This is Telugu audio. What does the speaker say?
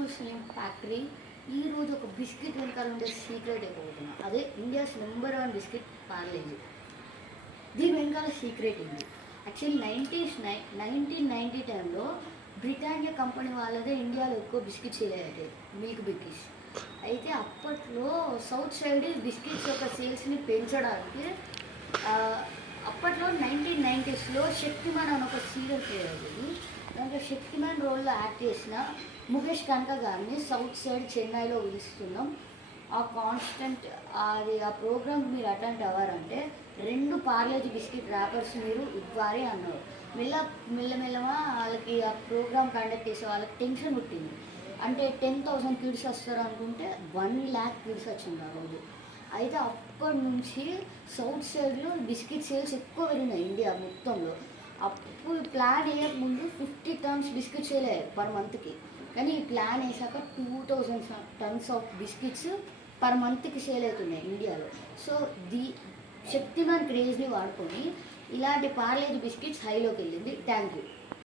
వండర్ఫుల్ స్లిమ్ ఫ్యాక్టరీ ఈరోజు ఒక బిస్కెట్ వెనకాల ఉండే సీక్రెట్ అయిపోతున్నా. అదే ఇండియాస్ నెంబర్ 1 బిస్కెట్ పార్లేజీ. దీని వెనకాల సీక్రెట్ ఉంది. యాక్చువల్లీ 1990 టైంలో బ్రిటానియా కంపెనీ వాళ్ళదే ఇండియాలో ఎక్కువ బిస్కెట్ సేల్ అయ్యాయి, మిల్క్ బిస్కెట్స్. అయితే అప్పట్లో సౌత్ సైడ్ బిస్కెట్స్ యొక్క సేల్స్ని పెంచడానికి అప్పట్లో 1990స్లో శక్తిమాన్ అని ఒక సీరియల్ ప్లే అయ్యేది. దాంట్లో శక్తిమాన్ రోల్లో యాక్ట్ చేసిన ముఖేష్ కనక గారిని సౌత్ సైడ్ చెన్నైలో పిలుస్తున్నాం. ఆ కాన్స్టెంట్ అది ఆ ప్రోగ్రామ్ మీరు అటెండ్ అవ్వారంటే 2 పార్లేజీ బిస్కెట్ ర్యాపర్స్ మీరు ఇవ్వాలి అన్నారు. మెల్లమెల్లగా వాళ్ళకి ఆ ప్రోగ్రామ్ కండక్ట్ చేసే వాళ్ళకి టెన్షన్ పుట్టింది. అంటే 10,000 కిడ్స్ వస్తారు అనుకుంటే 1,00,000 కిడ్స్ వచ్చింది ఆ రోజు. అయితే అప్పటి నుంచి సౌత్ సైడ్లో బిస్కెట్ సేల్స్ ఎక్కువ పెరిగినాయి ఇండియా మొత్తంలో. అప్పుడు ప్లాన్ వేయకముందు 50 టన్స్ బిస్కెట్ సేల్ అయ్యాయి పర్ మంత్కి. కానీ ఈ ప్లాన్ వేసాక 2,000 టన్స్ ఆఫ్ బిస్కెట్స్ పర్ మంత్కి సేల్ అవుతున్నాయి ఇండియాలో. సో శక్తిమాన్ క్రేజ్ని వాడుకొని ఇలాంటి పార్లేజీ బిస్కెట్స్ హైలోకి వెళ్ళింది. Thank you.